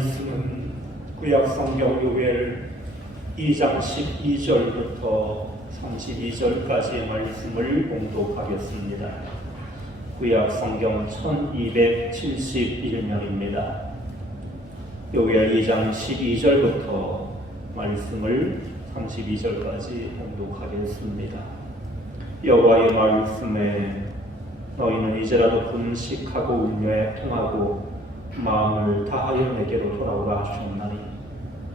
말씀은 구약 성경 요엘 2장 12절부터 32절까지의 말씀을 봉독하겠습니다. 구약 성경 1271면입니다. 요엘 2장 12절부터 말씀을 32절까지 봉독하겠습니다. 여호와의 말씀에 너희는 이제라도 금식하고 울며 애통하고 마음을 다하여 내게로 돌아오라 하셨나니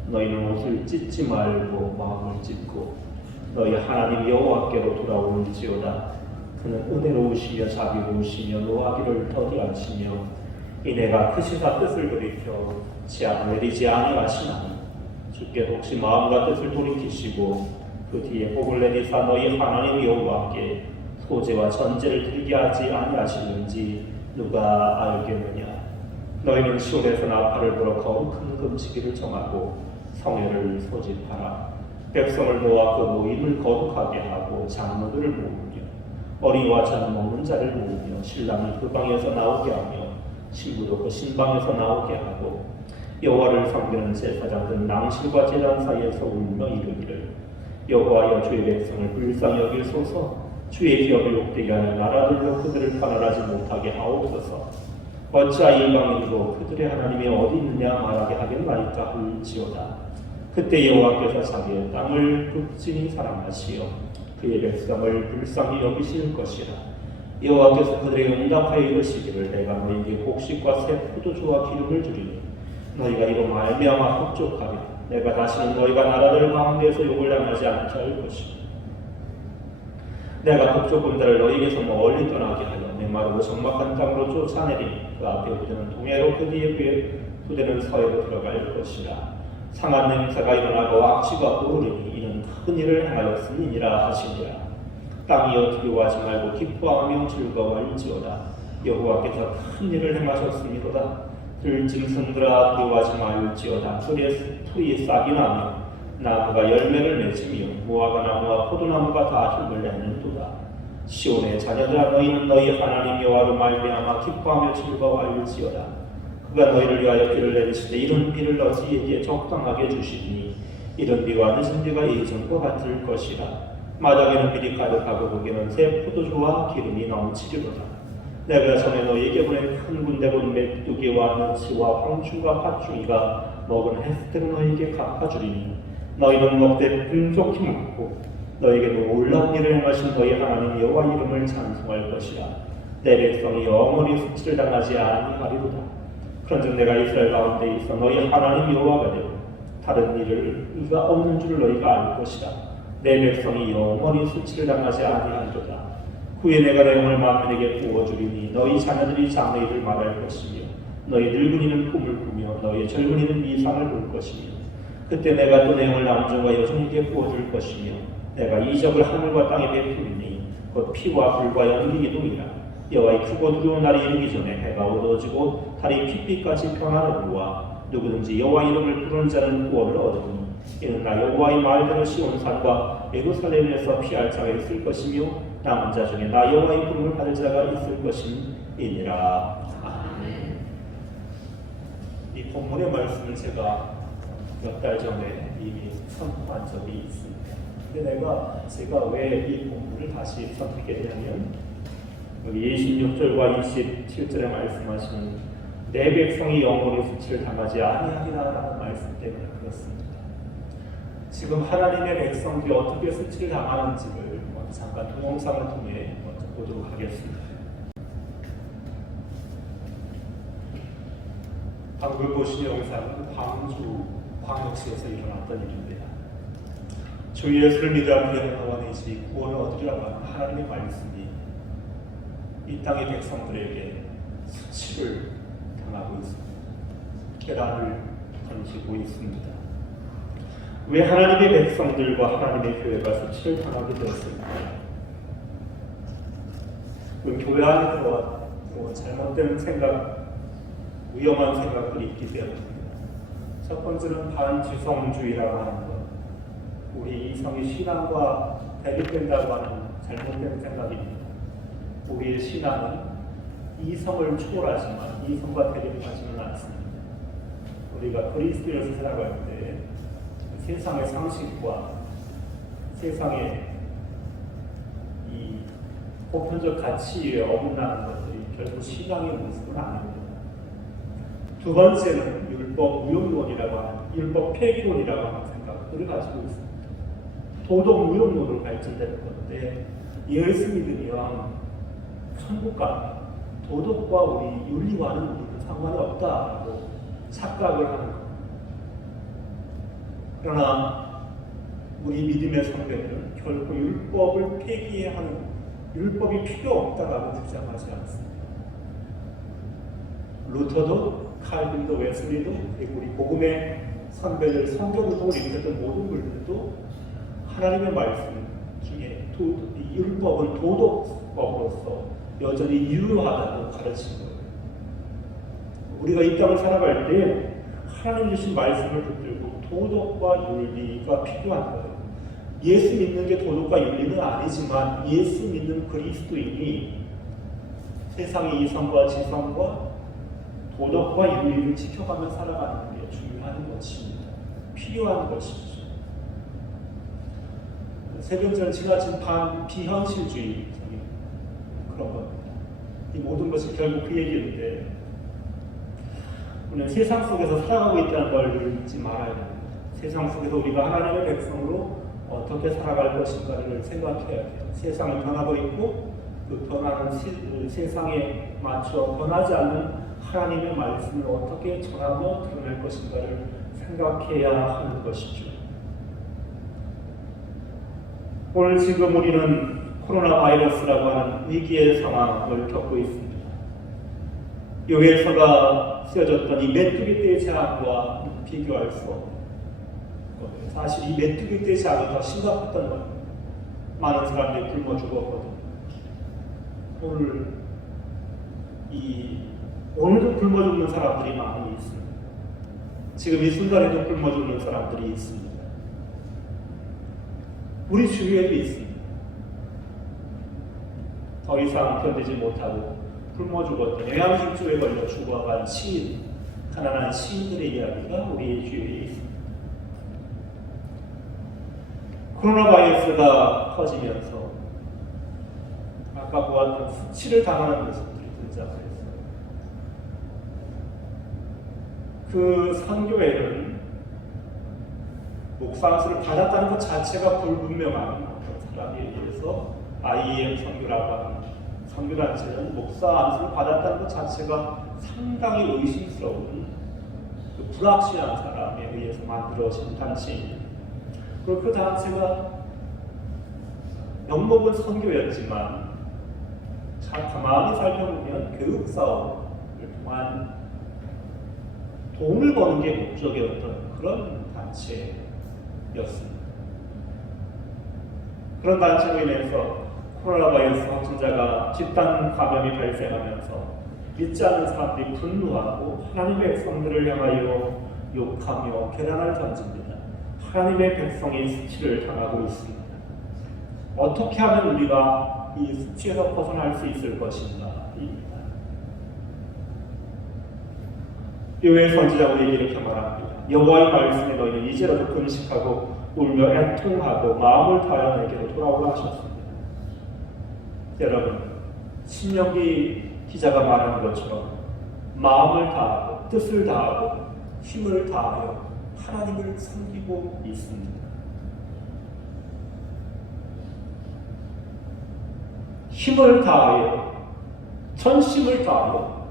너희는 옷을 찢지 말고 마음을 찢고 너희 하나님 여호와께로 돌아올지어다. 그는 은혜로우시며 자비로우시며 노하기를 더디하시며 이내가 크시사 뜻을 돌이켜 지하 내리지 아니하시나니 주께 혹시 마음과 뜻을 돌이키시고 그 뒤에 복을 내리사 너희 하나님 여호와께 소제와 전제를 드리게 하지 아니하시는지 누가 알겠느냐. 너희는 시온에서 나팔을 불어 거룩한 금식일을 정하고 성회를 소집하라. 백성을 모아 그 모임을 거룩하게 하고 장로들을 모으며 어린이와 젖 먹는 자를 모으며 신랑을 그 방에서 나오게 하며 신부도 그 신방에서 나오게 하고 여호와를 섬기는 제사장들은 낭실과 제단 사이에서 울며 이르기를 여호와여 주의 백성을 불쌍히 여기소서. 주의 기업을 욕되게 하는 나라들로 그들을 관할하지 못하게 하옵소서. 어찌하여 이방인으로 그들의 하나님이 어디 있느냐 말하게 하겠나이까 할지어다. 그때 여호와께서 자기의 땅을 극진히 사랑하시어 그의 백성을 불쌍히 여기실 것이라. 여호와께서 그들에게 응답하여 이르시기를 내가 너희에게 곡식과 새 포도주와 기름을 주리니 너희가 이로 말미암아 흡족하며 내가 다시는 너희가 나라들 가운데에서 욕을 당하지 않게 할 것이고 내가 북쪽 자를 너희에게서 멀리 떠나게 하여 메마르고 적막한 땅으로 쫓아내리니 그 앞에 부대는 동해로 그 뒤에 부대는 서해로 들어갈 것이라. 상한 냄새가 일어나고 악취가 오르리니 이는 큰 일을 행하였음이니라 하시니라. 땅이여 두려워하지 말고 기뻐하며 즐거워할지어다. 여호와께서 큰 일을 행하셨음이로다. 들짐승들아 두려워하지 말지어다. 풀이 싹이 나며 나무가 열매를 맺으며 무화과 나무와 포도나무가 다 힘을 내는도다. 시온의 자녀들아 너희는 너희 하나님 여호와로 말미암아 기뻐하며 즐거워할지어다. 그가 너희를 위하여 비를 내리시되 이른 비를 너희에게 적당하게 주시니 이른 비와 늦은 비가 예전과 같을 것이라. 마당에는 밀이 가득하고 거기는 새 포도주와 기름이 넘치리로다. 내가 전에 너희에게 보낸 큰 군대 곧 메뚜기와 눈치와 황충과 팥중이가 먹은 햇새로 너희에게 갚아주리니 너희는 먹되 풍족히 먹고 너희에게 놀라운 일을 행하신 너희 하나님 여호와 이름을 찬송할 것이라. 내 백성이 영원히 수치를 당하지 아니하리로다. 그런즉 내가 이스라엘 가운데 있어 너희 하나님 여호와가 되고 다른 일을 의가 없는 줄을 너희가 알 것이라. 내 백성이 영원히 수치를 당하지 아니하리로다. 후에 내가 내 영을 만민에게 부어주리니 너희 자녀들이 장래 일을 말할 것이며 너희 늙은이는 꿈을 꾸며 너희 젊은이는 이상을 볼 것이며 그때 내가 또 내 영을 남자와 여종에게 부어줄 것이며 내가 이적을 하늘과 땅에 베푸리니 곧 피와 불과 연기이동이라. 여호와의 크고 두려운 날이 이르기 전에 해가 어두워지고 달이 핏빛같이 변하느니와 누구든지 여호와 이름을 부르는 자는 구원을 얻으니 이는 나 여호와의 말대로 시온산과 예루살렘에서 피할 자가 있을 것이며 남은 자 중에 나 여호와의 부름을 받을 자가 있을 것임이니라. 아멘. 이 본문의 말씀을 제가 몇 달 전에 이미 선포한 적이 있습니다. 근데 제가 왜 이 본문을 다시 선택했냐면 26절과 27절에 말씀하시는 내 백성이 영원히 수치를 당하지 아니하리라는 말씀 때문에 그렇습니다. 지금 하나님의 백성들이 어떻게 수치를 당하는지를 잠깐 동영상을 통해 먼저 보도록 하겠습니다. 방금 보신 영상은 광주광역시에서 일어났던 일입니다. 주 예수를 믿어 그의 구원이지 구원을 얻으리라고 하는 하나님의 말씀이 이 땅의 백성들에게 수치를 당하고 있습니다. 계란을 던지고 있습니다. 왜 하나님의 백성들과 하나님의 교회가 수치를 당하게 되었습니까? 교회 안에 들어와 잘못된 생각, 위험한 생각들이 있기 때문입니다. 첫 번째는 반지성주의라고 하는 것, 우리 이성의 신앙과 대립된다고 하는 잘못된 생각입니다. 우리의 신앙은 이성을 초월하지만 이성과 대립하지는 않습니다. 우리가 그리스도에서 살아갈 때 세상의 상식과 세상의 이 보편적 가치에 어긋나는 것들이 결국 신앙의 모습은 아닙니다. 두 번째는 율법 무용론이라고 하는 율법 폐기론이라고 하는 생각들을 가지고 있습니다. 도덕 무용론으로 발전되는 건데 예수 믿으면 천국 가 도덕과 우리 윤리와는 우리는 상관이 없다라고 착각을 하는 겁니다. 그러나 우리 믿음의 선배들은 결코 율법을 폐기해야 하는 율법이 필요 없다라고 주장하지 않습니다. 루터도 칼빈도 웨슬리도 그리고 우리 복음의 선배들 성경을 보고 읽었던 모든 분들도 하나님의 말씀 중에 율법은 도덕법으로서 여전히 유효하다고 가르친 거예요. 우리가 이 땅을 살아갈 때 하나님 주신 말씀을 붙들고 도덕과 윤리가 필요한 거예요. 예수 믿는 게 도덕과 윤리는 아니지만 예수 믿는 그리스도인이 세상의 이성과 지성과 도덕과 윤리를 지켜가며 살아가는 게 중요한 것입니다. 필요한 것이죠. 세 번째는 지나친 비현실주의 그런 겁니다. 이 모든 것이 결국 그 얘기인데 우리는 세상 속에서 살아가고 있다는 걸 잊지 말아야 합니다. 세상 속에서 우리가 하나님의 백성으로 어떻게 살아갈 것인가를 생각해야 돼요. 세상은 변하고 있고 그 변하는 세상에 맞춰 변하지 않는 하나님의 말씀을 어떻게 전하며 드러낼 것인가를 생각해야 하는 것이죠. 오늘 지금 우리는 코로나 바이러스라고 하는 위기의 상황을 겪고 있습니다. 요에서가 쓰여졌던 이 메뚜기 떼의 재앙과 비교할 수 없는 거예요. 사실 이 메뚜기 떼의 재앙이 더 심각했던 거예요. 많은 사람들이 굶어 죽었거든요. 오늘도 굶어 죽는 사람들이 많이 있습니다. 지금 이 순간에도 굶어 죽는 사람들이 있습니다. 우리 주위에도 있습니다. 더 이상 견디지 못하고 굶어 죽었던 영양실조에 걸려 죽어간 시인, 가난한 시인들의 이야기가 우리의 주위에 있습니다. 코로나 바이러스가 퍼지면서 아까 보았던 수치를 당하는 모습들이 등장했어요. 그 선교회는 목사 안수를 받았다는 것 자체가 불분명한 사람에 의해서 IEM 선교라고 하는 선교단체는 목사 안수를 받았다는 것 자체가 상당히 의심스러운 불확실한 사람에 의해서 만들어진 단체입니다. 그리고 그 단체가 명목은 선교였지만 잘 가만히 살펴보면 교육사업을 통한 돈을 버는 게 목적이었던 그런 단체였습니다. 그런 단체로 인해서 코로나 바이러스 확진자가 집단 감염이 발생하면서 믿지 않는 사람들이 분노하고 하나님의 백성들을 향하여 욕하며 계란을 던집니다. 하나님의 백성이 수치를 당하고 있습니다. 어떻게 하면 우리가 이 수치에서 벗어날 수 있을 것인가 입니다. 요엘 선지자가 우리에게 이렇게 말합니다. 여호와의 말씀에 너희는 이제라도 금식하고 울며 애통하고 마음을 다하여 내게로 돌아오라 하셨습니다. 여러분, 신명기 기자가 말하는 것처럼 마음을 다하고 뜻을 다하고 힘을 다하여 하나님을 섬기고 있습니다. 힘을 다하여 전심을 다하여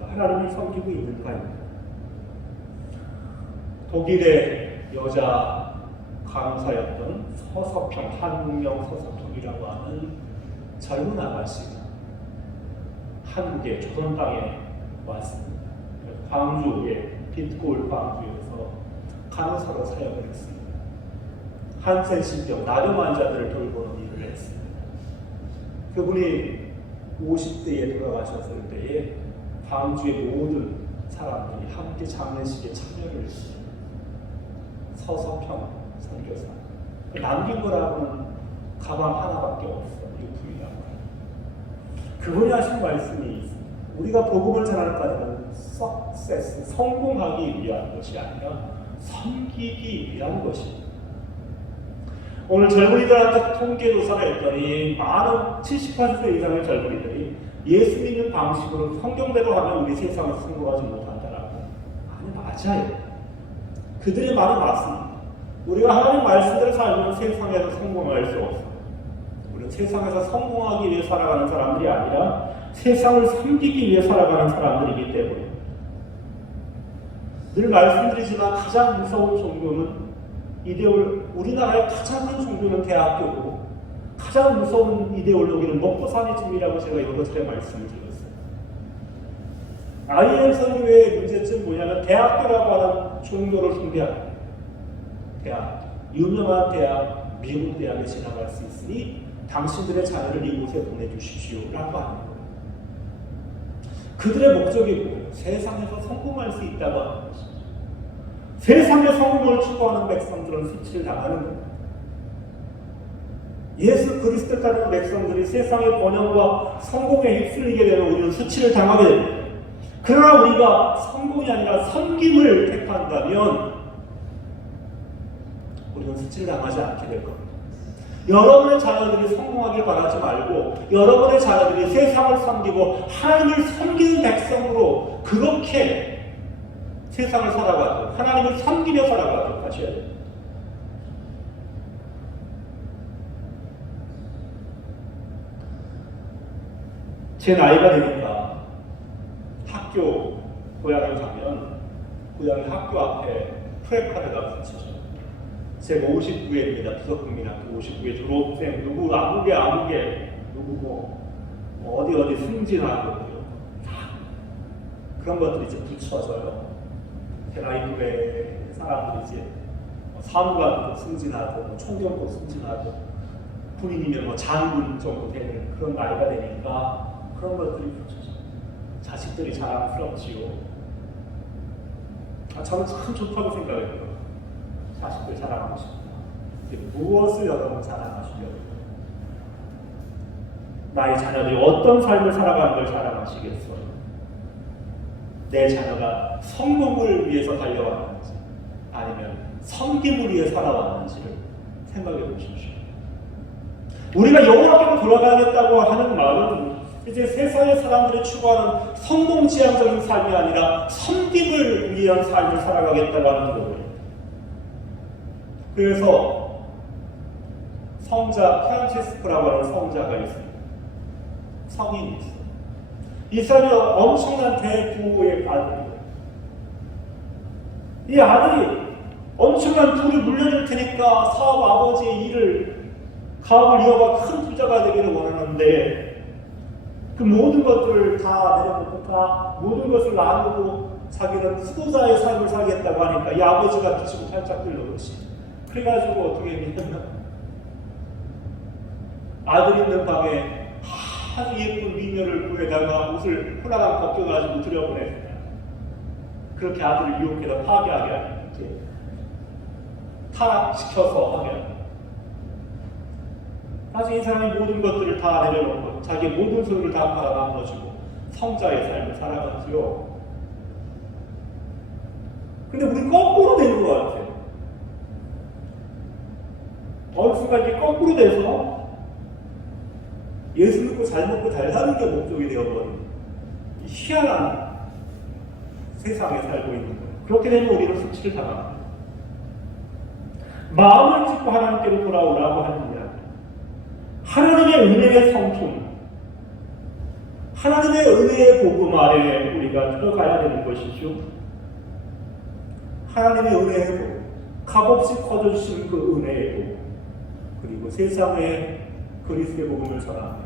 하나님을 섬기고 있는가요? 독일의 여자 간호사였던 서서평, 한국명 서서평이라고 하는 젊은 아가씨가 한국의 조선 땅에 왔습니다. 광주의 빛골 광주에서 간호사로 사역을 했습니다. 한센신병, 나병 환자들을 돌보는 일을 했습니다. 그분이 50대에 돌아가셨을 때에 광주의 모든 사람들이 함께 장례식에 참여를 했습니다. 서서평 선교사. 남긴 거라고는 가방 하나밖에 없어. 유품이라고. 그분이 하신 말씀이 있습니다. 우리가 복음을 전할 때는 success, 성공하기 위한 것이 아니라 섬기기 위한 것입니다. 오늘 젊은이들한테 통계조사를 했더니 많은 70% 이상의 젊은이들이 예수 믿는 방식으로 성경대로 하면 우리 세상을 성공하지 못한다라고. 아니, 맞아요. 그들의 말이 맞습니다. 우리가 하나님 말씀대로 살면 세상에서 성공할 수 없어요. 우리는 세상에서 성공하기 위해 살아가는 사람들이 아니라 세상을 섬기기 위해 살아가는 사람들이기 때문에 늘 말씀드리지만 가장 무서운 종교는 우리나라의 가장 큰 종교는 대학교고 가장 무서운 이데올로기는 먹고 사는 집이라고 제가 여러 차례 말씀을 드렸어요. IM 선교회의 문제점 뭐냐면 대학교라고 하는 종교를 숭배합니다. 대학, 유명한 대학, 미국 대학에 진학할 수 있으니 당신들의 자녀를 이곳에 보내주십시오 라고 하는 거예요. 그들의 목적이 뭐예요? 세상에서 성공할 수 있다고 하는 것이죠. 세상의 성공을 추구하는 백성들은 수치를 당하는 겁니다. 예수 그리스도를 따르는 백성들이 세상의 번영과 성공에 휩쓸리게 되면 우리는 수치를 당하게 됩니다. 그러나 우리가 성공이 아니라 섬김을 택한다면 우리는 수치를 당하지 않게 될 겁니다. 여러분의 자녀들이 성공하길 바라지 말고 여러분의 자녀들이 세상을 섬기고 하나님을 섬기는 백성으로 그렇게 세상을 살아가도록 하나님을 섬기며 살아가도록 하셔야 됩니다. 제 나이가 되니까 학교 고향을 가면 고향의 학교 앞에 프레카드가 붙여져. 제가 59회입니다. 부석국민학교 59회 졸업생 누구 아무개 누구 어디 승진하고 그런 것들이 이제 붙여져요. 제 나이 또래 사람들이 이제 사무관도 승진하고 총경도 승진하고 군인이면 장군 정도 되는 그런 나이가 되니까 그런 것들이 붙여져요. 자식들이 자랑스럽지요. 저는 참 좋다고 생각해요. 자식들 자랑하고 싶다. 무엇을 여러분 자랑하시려고? 나의 자녀들이 어떤 삶을 살아가는 걸 자랑하시겠어요? 내 자녀가 성공을 위해서 달려왔는지 아니면 섬김을 위해 살아왔는지를 생각해 보십시오. 우리가 영원학교로 돌아가겠다고 하는 말은 이제 세상의 사람들이 추구하는 성공지향적인 삶이 아니라 섬김을 위한 삶을 살아가겠다고 하는 거예요. 그래서 성자 프란체스코라고 하는 성자가 있습니다. 성인이 있어요. 이 사람이 엄청난 대부의 아들이에요. 이 아들이 엄청난 돈을 물려줄 테니까 사업 아버지의 일을 가업을 이어가 큰 부자가 되기를 원하는데 그 모든 것들을 다 내려놓고 다 모든 것을 나누고 자기는 수도자의 삶을 살겠다고 하니까 이 아버지가 기치고 살짝 들러듯이 그래가지고 어떻게 했냐면 아들 있는 방에 아주 예쁜 미녀를 구해다가 옷을 홀라당 벗겨가지고 들여보냈어요. 그렇게 아들을 유혹해서 파괴하게 하는 거지. 타락시켜서 하게 하는. 나중에 이 사람이 모든 것들을 다 내려놓고 자기 모든 소유를 다 팔아나눠주고 성자의 삶을 살아가지요. 근데 우리 거꾸로 되는 것 같아요. 어느 순간 이게 거꾸로 돼서 예수 믿고 잘 먹고 잘 사는 게 목적이 되어버린 희한한 세상에 살고 있는 거예요. 그렇게 되면 우리는 수치를 당합니다. 마음을 찢고 하나님께로 돌아오라고 하는 이야기. 하나님의 은혜의 성품, 하나님의 은혜의 복음 아래에 우리가 들어가야 되는 것이죠. 하나님의 은혜의 복음, 값없이 커져주신 그 은혜의 복음, 그리고 세상에 그리스도의 복음을 전합니다.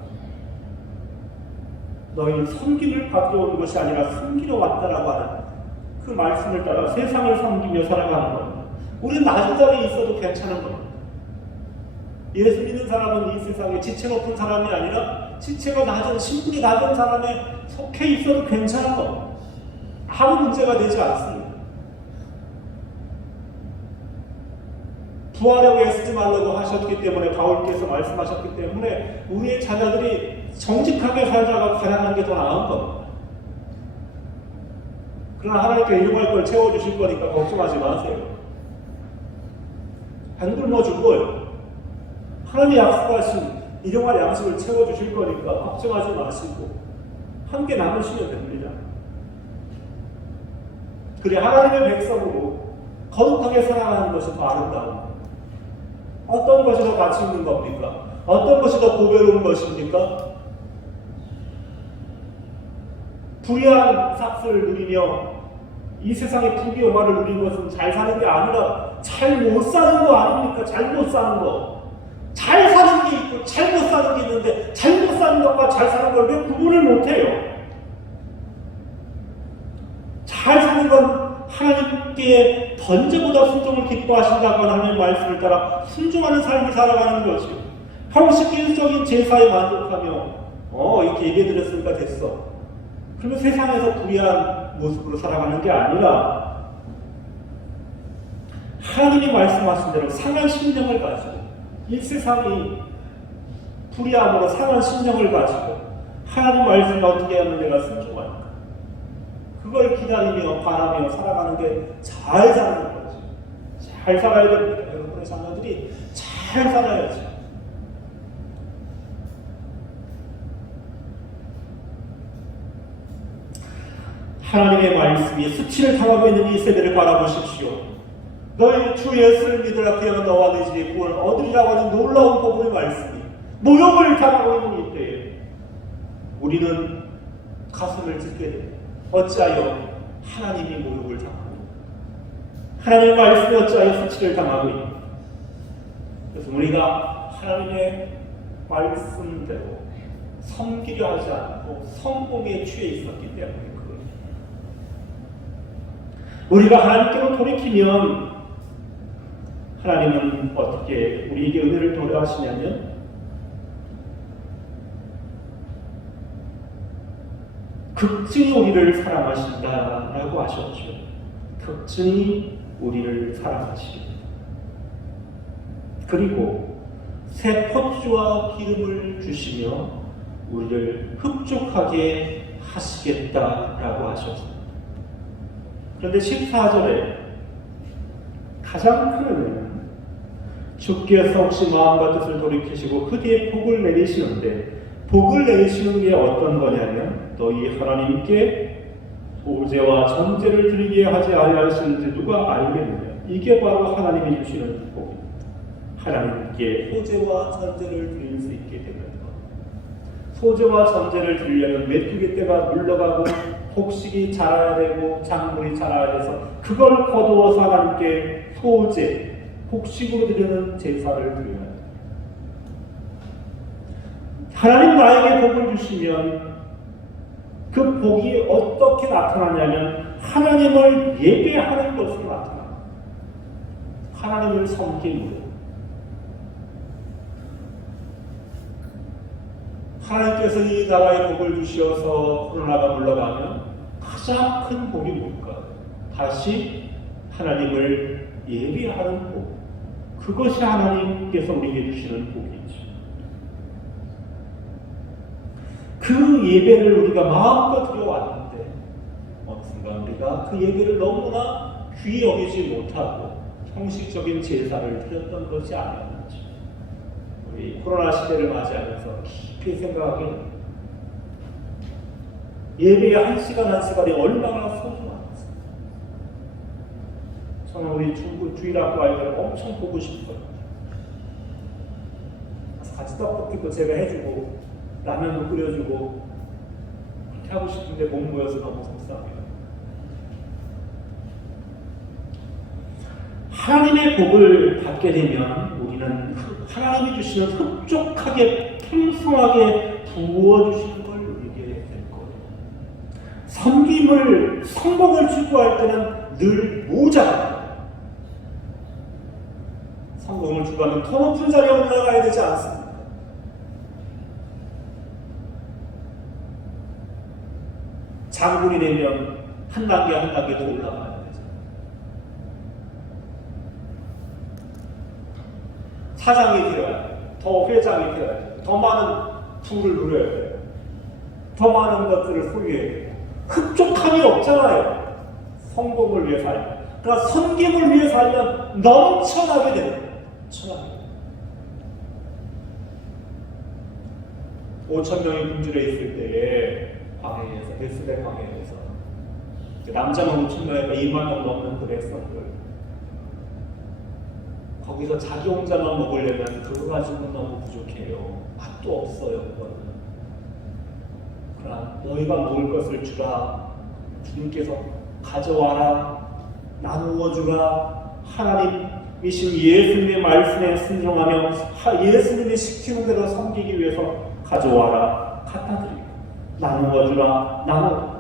너희는 섬김을 받으러 온 것이 아니라 섬기러 왔다라고 하는 그 말씀을 따라 세상을 섬기며 살아가는 겁니다. 우리는 낮은 자리에 있어도 괜찮은 겁니다. 예수 믿는 사람은 이 세상에 지체 높은 사람이 아니라 지체가 낮은, 신분이 낮은 사람에 속해 있어도 괜찮은 겁니다. 아무 문제가 되지 않습니다. 부하려고 애쓰지 말라고 하셨기 때문에 바울께서 말씀하셨기 때문에 우리의 자녀들이 정직하게 살다가 가난한 게 더 나은 겁니다. 그러나 하나님께 일용할 걸 채워주실 거니까 걱정하지 마세요. 안 굶어 죽어요. 하나님이 약속하신 일용할 양식을 채워주실 거니까 걱정하지 마시고 함께 나누시면 됩니다. 그래 하나님의 백성으로 거룩하게 살아가는 것이 더 아름다운 것. 어떤 것이 더 가치 있는 겁니까? 어떤 것이 더 고배로운 것입니까? 불의한 삭스를 누리며 이 세상의 부귀영화를 누리는 것은 잘 사는 게 아니라 잘 못 사는 거 아닙니까? 잘못 사는 거. 잘 사는 게 있고 잘못 사는 게 있는데 잘못 사는 것과 잘 사는 걸 왜 구분을 못해요? 잘 사는 건 하나님께 번제보다 순종을 기뻐하신다고 하나님의 말씀을 따라 순종하는 삶을 살아가는 거지. 형식적인 제사에 만족하며 이렇게 예배 드렸으니까 됐어. 그러면 세상에서 불의한 모습으로 살아가는 게 아니라 하나님이 말씀하신 대로 상한 심령을 가지고 이 세상이 불의함으로 상한 심령을 가지고 하나님 말씀을 어떻게 하면 내가 순종할까? 그걸 기다리며 바라며 살아가는 게 잘 사는 거지. 잘 살아야 됩니다. 여러분의 자녀들이 잘 살아야지. 하나님의 말씀이 수치를 당하고 있는 이 세대를 바라보십시오. 너희 주 예수를 믿으라 그야말로 너와 네 집의 구원을 얻으리라고 하는 놀라운 복음의 말씀이 모욕을 당하고 있는 이때에 우리는 가슴을 찢게 됩니다. 어찌하여 하나님이 모욕을 당하고 있는가? 하나님의 말씀이 어찌하여 수치를 당하고 있는가? 그래서 우리가 하나님의 말씀대로 섬기려 하지 않고 성공에 취해 있었기 때문에 그거예요. 우리가 하나님께로 돌이키면 하나님은 어떻게 우리에게 은혜를 도래하시냐면 극진히 우리를 사랑하신다라고 하셨죠. 극진히 우리를 사랑하시겠다. 그리고 새 포도주와 기름을 주시며 우리를 흡족하게 하시겠다라고 하셨습니다. 그런데 14절에 가장 큰 은혜는 주께서 혹시 마음과 뜻을 돌이키시고 그 뒤에 복을 내리시는데 복을 내리시는 게 어떤 거냐면 너희 하나님께 소제와 전제를 드리게 하지 아니하시는지 누가 알겠느냐. 이게 바로 하나님이 주시는 복입니다. 하나님께 소제와 전제를 드릴 수 있게 되는 것. 소제와 전제를 드리려면 메뚜기 떼가 물러가고 곡식이 자라야 되고 작물이 자라야 돼서 그걸 거두어서 하나님께 소제, 곡식으로 드리는 제사를 드려야 합니다. 하나님 나에게 복을 주시면 그 복이 어떻게 나타나냐면 하나님을 예배하는 것으로 나타납니다. 하나님을 섬김으로. 하나님께서 이 나라에 복을 주시어서 코로나가 물러가면 가장 큰 복이 뭘까? 다시 하나님을 예배하는 복. 그것이 하나님께서 우리에게 주시는 복이죠. 그 예배를 우리가 마음껏 드려왔는데 어느 순간 우리가 그 예배를 너무나 귀히 여기지 못하고 형식적인 제사를 드렸던 것이 아니었는지 우리 코로나 시대를 맞이하면서 깊이 생각하게 됩니다. 예배의 한 시간 한 시간이 얼마나 소중한지. 저는 우리 주일학교 아이들을 엄청 보고 싶어요. 같이 떡볶이도 제가 해주고 라면도 끓여주고 그렇게 하고 싶은데 못 모여서 너무 속상해요. 하나님의 복을 받게 되면 우리는 하나님이 주시는 흡족하게 풍성하게 부어주시는 걸 누리게 될 거예요. 섬김을 성공을 추구할 때는 늘 모자랍니다. 성공을 추구하면 더 높은 자리에 올라가야 되지 않습니까? 장군이 되면 한 단계 한 단계 더 올라가야 되죠. 사장이 되어야 돼요. 더 회장이 되어야 돼요. 더 많은 부를 누려야 돼요. 더 많은 것들을 소유해야 돼요. 흡족함이 없잖아요. 성공을 위해 살면, 그러니까 섬김을 위해 살면 넘쳐나게 됩니다. 넘쳐나게. 5,000명이 굶주려 있을 때에 광해에서, 베스레 광해에서 남자만 5,000명에 2만 명 넘는 그 백성들, 거기서 자기 혼자만 먹으려면 그거 가지고는 너무 부족해요. 맛도 없어요. 그거는. 그러나 너희가 먹을 것을 주라. 주님께서 가져와라. 나누어 주라. 하나님이신 예수님의 말씀에 순종하며 예수님이 시키는 대로 섬기기 위해서 가져와라. 갖다 드리고 나누어 주라. 나누어.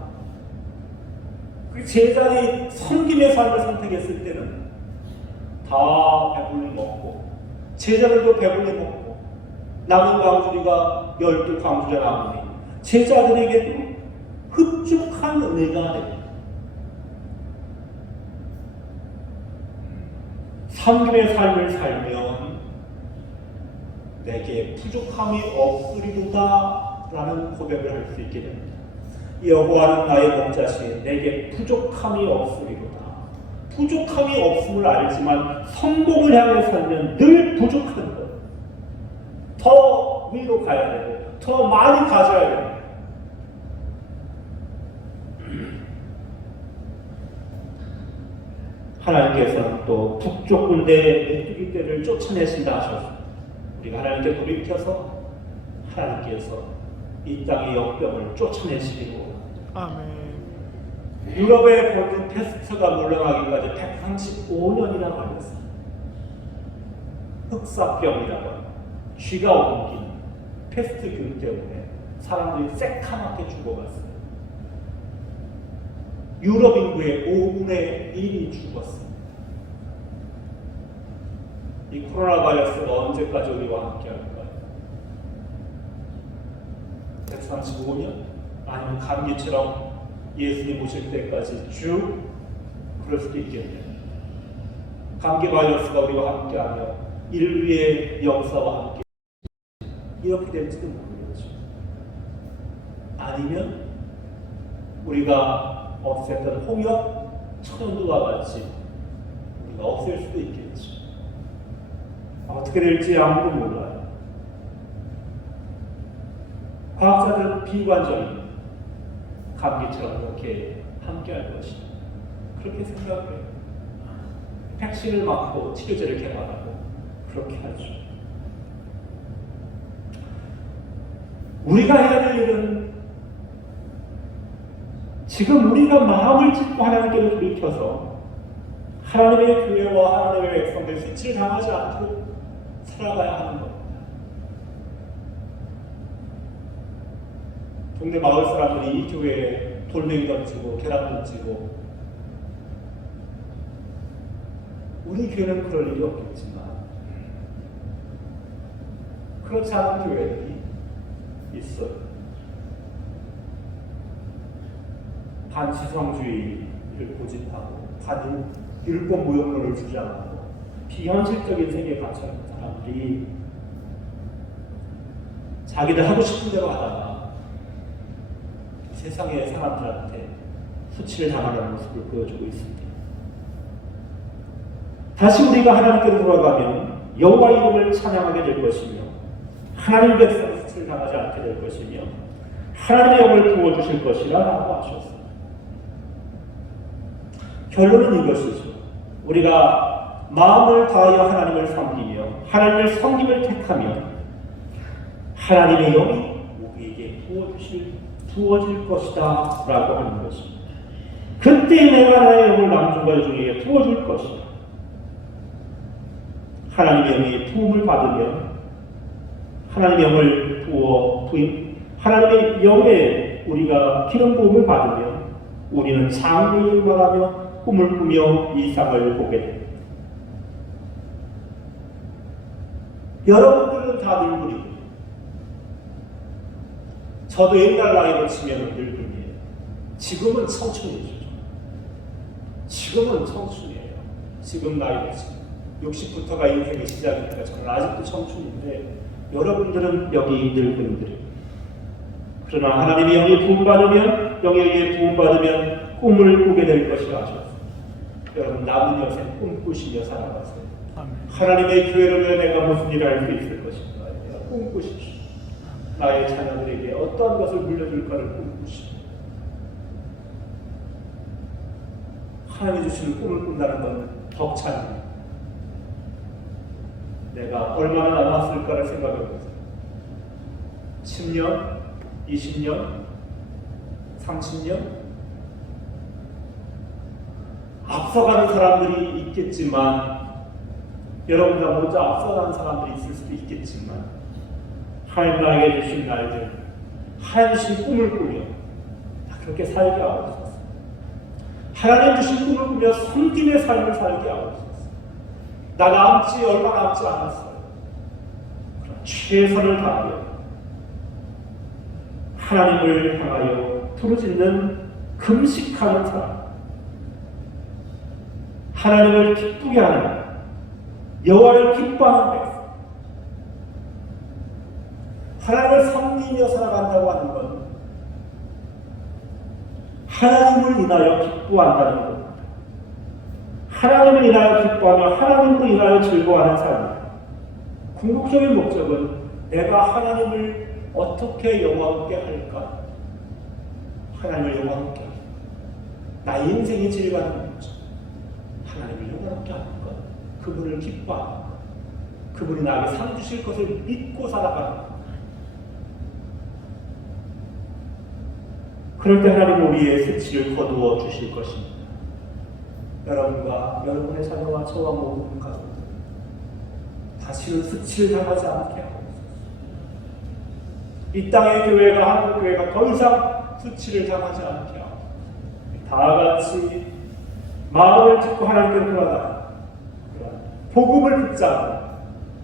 제자들이 섬김의 삶을 선택했을 때는 다 배불리 먹고, 제자들도 배불리 먹고, 남은 광주리가 12광주리가 남으니 제자들에게도 흡족한 은혜가 됩니다. 섬김의 삶을 살면 내게 부족함이 없으리로다 라는 고백을 할 수 있게 됩니다. 여호와는 나의 목자시니 내게 부족함이 없으리로다. 부족함이 없음을 알지만 성공을 향해 살면 늘 부족한 것. 더 위로 가야 되고 더 많이 가져야 됩니다. 하나님께서는 또 북쪽 군대의 메뚜기 떼를 쫓아내신다 하셨습니다. 우리가 하나님께 돌이켜서 하나님께서 이 땅의 역병을 쫓아내시기로. 아멘. 유럽의 모든 패스트가 물러나기까지 135년이나 걸렸어요. 흑사병이라고 쥐가 옮긴 패스트균 때문에 사람들이 새카맣게 죽어갔어요. 유럽 인구의 5분의 1이 죽었어요. 이 코로나 바이러스가 언제까지 우리와 함께 할까요? 135년? 아니면 감기처럼 예수님 오실 때까지 쭉 그럴 수도 있겠네요. 감기 바이러스가 우리와 함께하며 인류의 역사와 함께 이렇게 될지도 모르겠죠. 아니면 우리가 없앴던 홍역, 천연두와 같이 우리가 없앨 수도 있겠죠. 어떻게 될지 아무도 몰라요. 과학자들은 비관적인 감기처럼 이렇게 함께할 것이다. 그렇게 생각해요. 백신을 맞고 치료제를 개발하고 그렇게 하죠. 우리가 해야 될 일은 지금 우리가 마음을 찢고 하나님께로 돌이켜서 하나님의 교회와 하나님의 백성들 수치를 당하지 않도록 살아가야 하는 겁니다. 동네 마을 사람들이 이 교회에 돌멩이 던지고 계란 던지고, 우리 교회는 그럴 일이 없겠지만 그렇지 않은 교회들이 있어요. 반지성주의를 고집하고 율법 무용론을 주장하고 비현실적인 세계에 갇혀있는 사람들이 자기들 하고 싶은 대로 하다가 세상의 사람들한테 수치를 당하는 모습을 보여주고 있습니다. 다시 우리가 하나님께로 돌아가면 여호와 이름을 찬양하게 될 것이며 하나님 백성 수치를 당하지 않게 될 것이며 하나님의 영을 부어주실 것이라 라고 하셨습니다. 결론은 이것이죠. 우리가 마음을 다하여 하나님을 섬기며 하나님의 섬김을 택하며 하나님의 영이 우리에게 부어질 것이다 라고 하는 것입니다. 그때 내가 나의 영을 남중과 여중에게 부어줄 것이다. 하나님의 영의 부음을 받으면 하나님의 영을 하나님의 영에 우리가 기름 부음을 받으면 우리는 장래를 바라며 꿈을 꾸며 이 세상을 보게 됩니다. 여러분들은 다 늙은이고, 저도 옛날 나이로 치면 늙은이에요. 지금은 청춘이죠. 지금은 청춘이에요. 지금 나이로 치면 60부터가 인생의 시작이니까 저는 아직도 청춘인데 여러분들은 여기 늙은이들이에요. 그러나 하나님의 영이 부음받으면, 영의 부음받으면 꿈을 꾸게 될 것이라 하셨습니다. 여러분 남은 여생 꿈꾸시며 살아가세요. 하나님의 교회를 위해 내가 무슨 일을 할 수 있을 것인가 꿈꾸십시오. 나의 자녀들에게 어떠한 것을 물려줄까를 꿈꾸십시오. 하나님이 주시는 꿈을 꾼다는 것은 벅찬입니다. 내가 얼마나 남았을까를 생각해 보세요. 10년, 20년, 30년? 앞서가는 사람들이 있겠지만 여러분과 먼저 앞서가는 사람들이 있을 수도 있겠지만 하나님 나에게 주신 날들 하나님 꿈을 꾸며 그렇게 살게 하옵소서. 하나님 주신 꿈을 꾸며 섬김의 삶을 살게 하옵소서. 나 남지 얼마 남지 않았어요. 최선을 다하여 하나님을 향하여 부르짖는 금식하는 사람, 하나님을 기쁘게 하는 여호와를 기뻐하는 백성, 하나님을 섬기며 살아간다고 하는 건 하나님을 인하여 기뻐한다는 겁니다. 하나님을 인하여 기뻐하며 하나님으로 인하여 즐거워하는 삶입니다. 궁극적인 목적은 내가 하나님을 어떻게 영화롭게 할까? 하나님을 영화롭게 하는 것. 나의 인생의 질과는 뭐죠? 하나님을 영화롭게 하는 것. 그분을 기뻐하는 것. 그분이 나에게 상 주실 것을 믿고 살아가는 것. 그럴 때 하나님은 우리의 수치를 거두어 주실 것입니다. 여러분과 여러분의 자녀와 저와 모든 가족들 다시는 수치를 당하지 않게 하옵소서. 이 땅의 교회가 한국 교회가 더 이상 수치를 당하지 않게 하옵소서. 다 같이 마음을 짚고 하나님께로 돌아가는 복음을 붙잡는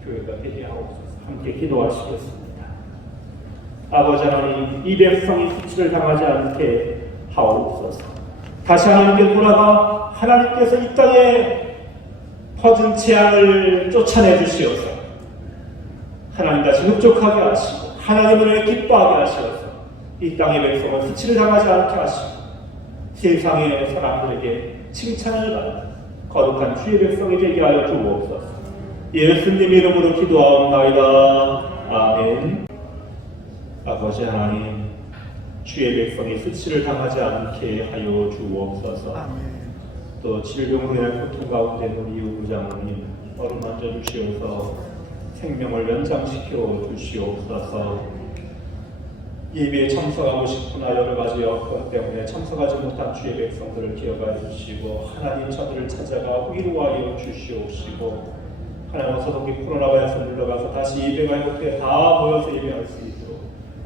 교회가 되게 하옵소서. 함께 기도하시겠습니다. 아버지 하나님, 이 백성이 수치를 당하지 않게 하옵소서. 다시 하나님께 돌아가 하나님께서 이 땅에 퍼진 재앙을 쫓아내 주시어서 하나님 다시 흡족하게 하시고 하나님을 기뻐하게 하시어서 이 땅의 백성은 수치를 당하지 않게 하시고 세상의 사람들에게 칭찬을 받는 거룩한 주의 백성이 되게 하여 주옵소서. 예수님 이름으로 기도하옵나이다. 아멘. 아버지 하나님, 주의 백성이 수치를 당하지 않게 하여 주옵소서. 또 질병으로 인한 고통 가운데 우리 이후부장님 어루만져 주시어서 생명을 연장시켜 주시옵소서. 예배에 참석하고 싶으나 여러 가지 여건 때문에 참석하지 못한 주의 백성들을 기억하여 주시고 하나님 저들을 찾아가 위로하여 주시옵시고 하나님 어서독이 코로나바이러스 물러가서 다시 예배가 이렇게 다 모여서 예배할 수 있도록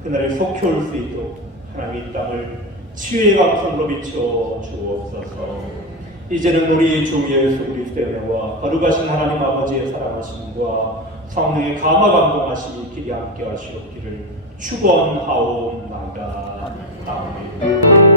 그날에 속히 올 수 있도록 하나님 이 땅을 치유의 감성으로 비춰 주옵소서. 이제는 우리 주 예수 그리스도의 은혜와 거룩하신 하나님 아버지의 사랑하심과 성령의 감화 감동하심이 길이 함께 하시옵기를 축원하옵나이다. 아멘.